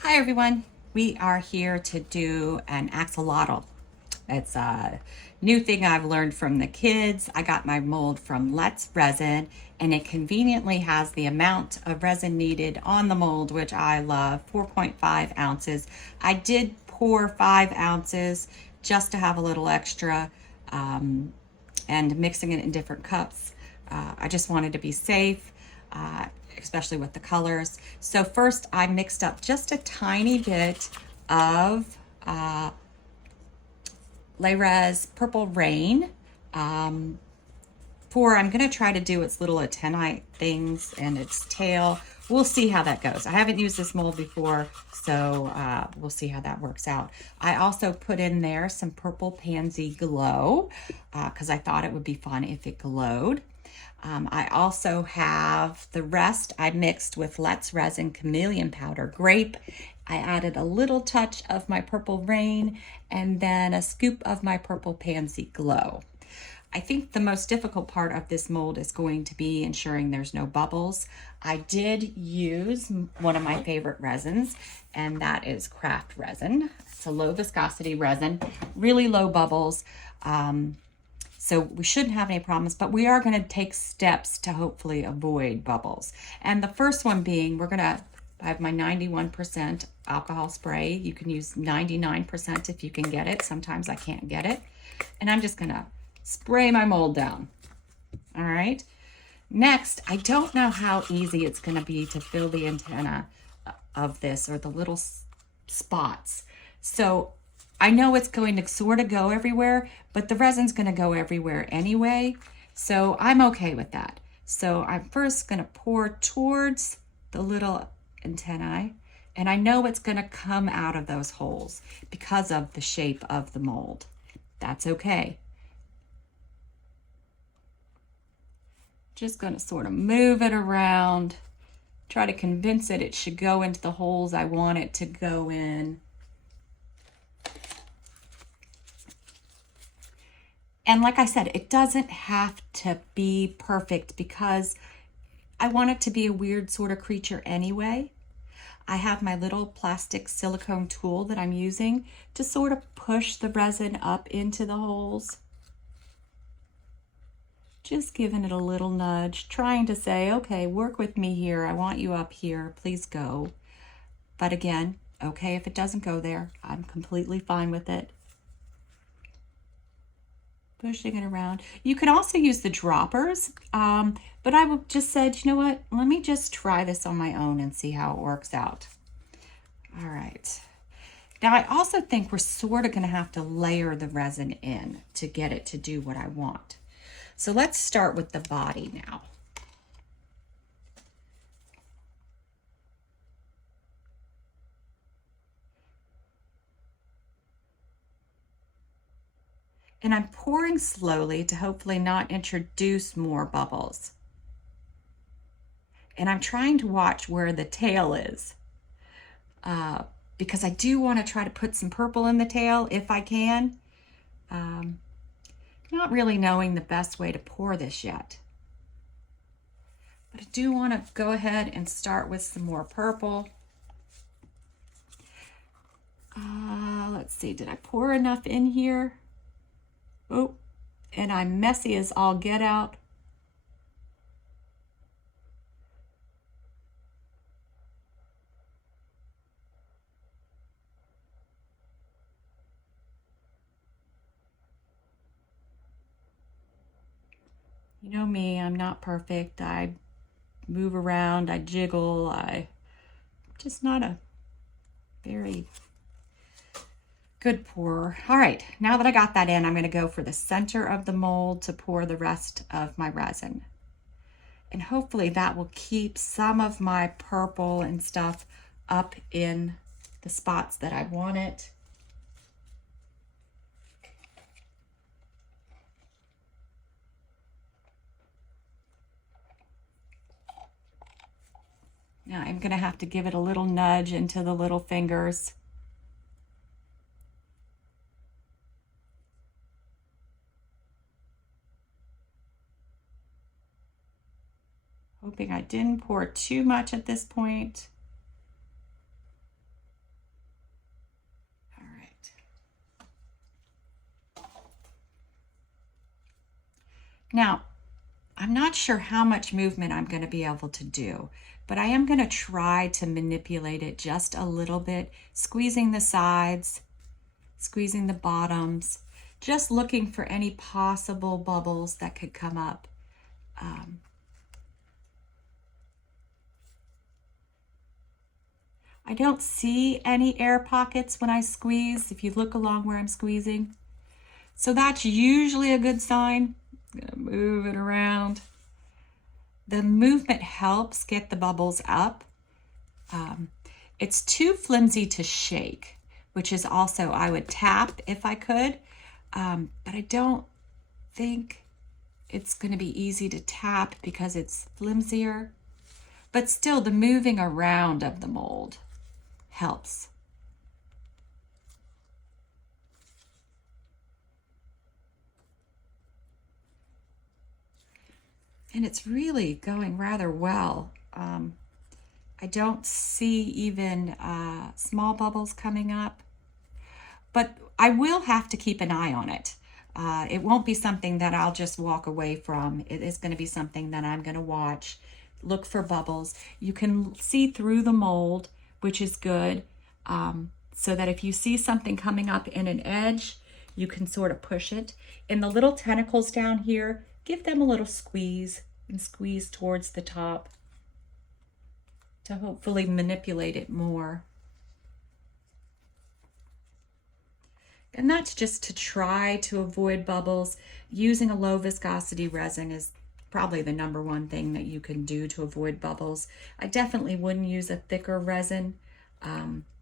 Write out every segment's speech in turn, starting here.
Hi everyone, we are here to do an axolotl. It's a new thing I've learned from the kids. I got my mold from Let's Resin, and it conveniently has the amount of resin needed on the mold, which I love, 4.5 ounces. I did pour 5 ounces just to have a little extra, and mixing it in different cups. I just wanted to be safe, uh, especially with the colors. So first I mixed up just a tiny bit of Layra's Purple Rain. Um, I'm going to try to do its little antennae things and its tail. We'll see how that goes. I haven't used this mold before, so we'll see how that works out. I also put in there some Purple Pansy Glow because I thought it would be fun if it glowed. I also have the rest I mixed with Let's Resin Chameleon Powder Grape. I added a little touch of my Purple Rain and then a scoop of my Purple Pansy Glow. I think the most difficult part of this mold is going to be ensuring there's no bubbles. I did use one of my favorite resins, and that is craft resin. It's a low viscosity resin, really low bubbles. So we shouldn't have any problems, but we are going to take steps to hopefully avoid bubbles. And the first one being, I have my 91% alcohol spray. You can use 99% if you can get it. Sometimes I can't get it. And I'm just going to spray my mold down. All right. Next, I don't know how easy it's going to be to fill the antenna of this or the little spots. So I know it's going to sort of go everywhere, but the resin's going to go everywhere anyway. So I'm okay with that. So I'm first going to pour towards the little antennae, and I know it's going to come out of those holes because of the shape of the mold. That's okay. Just going to sort of move it around, try to convince it should go into the holes I want it to go in. And like I said, it doesn't have to be perfect because I want it to be a weird sort of creature anyway. I have my little plastic silicone tool that I'm using to sort of push the resin up into the holes. Just giving it a little nudge, trying to say, okay, work with me here. I want you up here. Please go. But again, okay, if it doesn't go there, I'm completely fine with it. Pushing it around. You can also use the droppers, but I just said, you know what? Let me just try this on my own and see how it works out. All right. Now, I also think we're sort of going to have to layer the resin in to get it to do what I want. So let's start with the body now. And I'm pouring slowly to hopefully not introduce more bubbles. And I'm trying to watch where the tail is because I do want to try to put some purple in the tail if I can. Not really knowing the best way to pour this yet. But I do want to go ahead and start with some more purple. Let's see, did I pour enough in here? Oh, and I'm messy as all get out. You know me, I'm not perfect. I move around, I jiggle, I just not a very good pourer. All right, now that I got that in, I'm going to go for the center of the mold to pour the rest of my resin. And hopefully that will keep some of my purple and stuff up in the spots that I want it. Now I'm going to have to give it a little nudge into the little fingers. Hoping I didn't pour too much at this point. Now, I'm not sure how much movement I'm going to be able to do, but I am going to try to manipulate it just a little bit, squeezing the sides, squeezing the bottoms, just looking for any possible bubbles that could come up. I don't see any air pockets when I squeeze, if you look along where I'm squeezing. So that's usually a good sign. I'm gonna move it around. The movement helps get the bubbles up. It's too flimsy to shake, which is also, I would tap if I could, but I don't think it's going to be easy to tap because it's flimsier. But still, the moving around of the mold helps. And it's really going rather well. I don't see even small bubbles coming up, but I will have to keep an eye on it. It won't be something that I'll just walk away from. It is going to be something that I'm going to watch, look for bubbles. You can see through the mold, which is good, so that if you see something coming up in an edge, you can sort of push it. In the little tentacles down here, give them a little squeeze and squeeze towards the top to hopefully manipulate it more. And that's just to try to avoid bubbles. Using a low viscosity resin is probably the #1 thing that you can do to avoid bubbles. I definitely wouldn't use a thicker resin.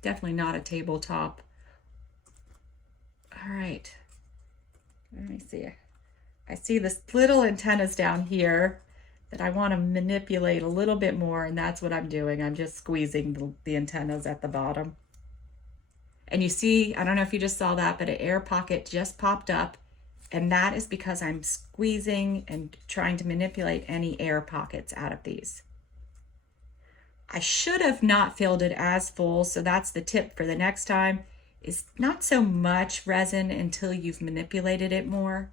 Definitely not a tabletop. All right, let me see. I see this little antennas down here that I want to manipulate a little bit more, and that's what I'm doing. I'm just squeezing the antennas at the bottom. And you see, I don't know if you just saw that, but an air pocket just popped up, and that is because I'm squeezing and trying to manipulate any air pockets out of these. I should have not filled it as full, so that's the tip for the next time, is not so much resin until you've manipulated it more.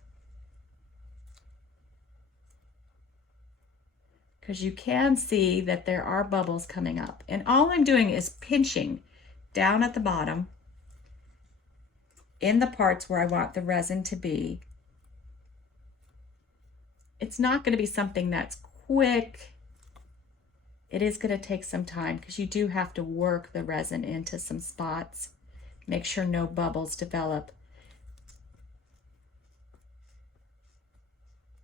Because you can see that there are bubbles coming up. And all I'm doing is pinching down at the bottom in the parts where I want the resin to be. It's not going to be something that's quick. It is going to take some time because you do have to work the resin into some spots. Make sure no bubbles develop.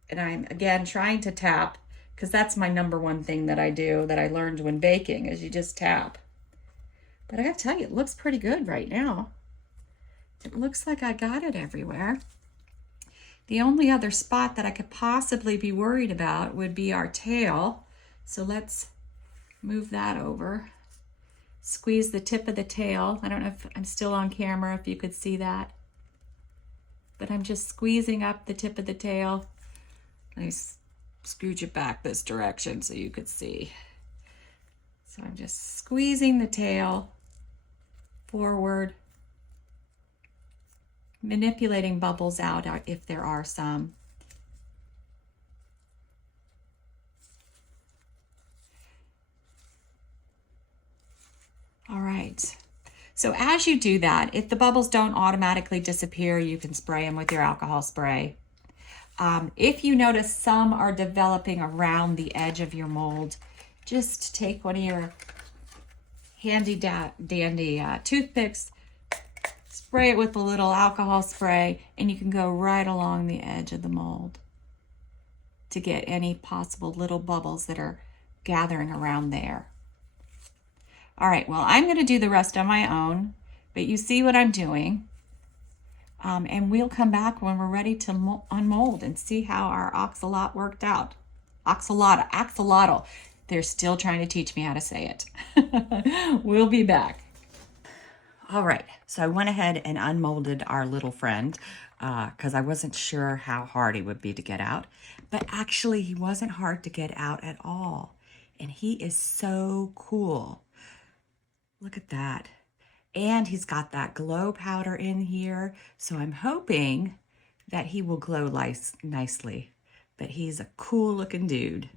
And I'm, again, trying to tap, because that's my #1 thing that I do, that I learned when baking, is you just tap. But I gotta tell you, it looks pretty good right now. It looks like I got it everywhere. The only other spot that I could possibly be worried about would be our tail. So let's move that over. Squeeze the tip of the tail. I don't know if I'm still on camera, if you could see that. But I'm just squeezing up the tip of the tail. Nice. Scooch it back this direction so you could see. So I'm just squeezing the tail forward, manipulating bubbles out if there are some. All right. So as you do that, if the bubbles don't automatically disappear, you can spray them with your alcohol spray. If you notice some are developing around the edge of your mold, just take one of your handy dandy toothpicks, spray it with a little alcohol spray, and you can go right along the edge of the mold to get any possible little bubbles that are gathering around there. All right, well, I'm going to do the rest on my own, but you see what I'm doing. And we'll come back when we're ready to unmold and see how our axolotl worked out. Axolotl. They're still trying to teach me how to say it. We'll be back. All right, so I went ahead and unmolded our little friend because I wasn't sure how hard he would be to get out. But actually, he wasn't hard to get out at all. And he is so cool. Look at that. And he's got that glow powder in here. So I'm hoping that he will glow nicely. but he's a cool looking dude.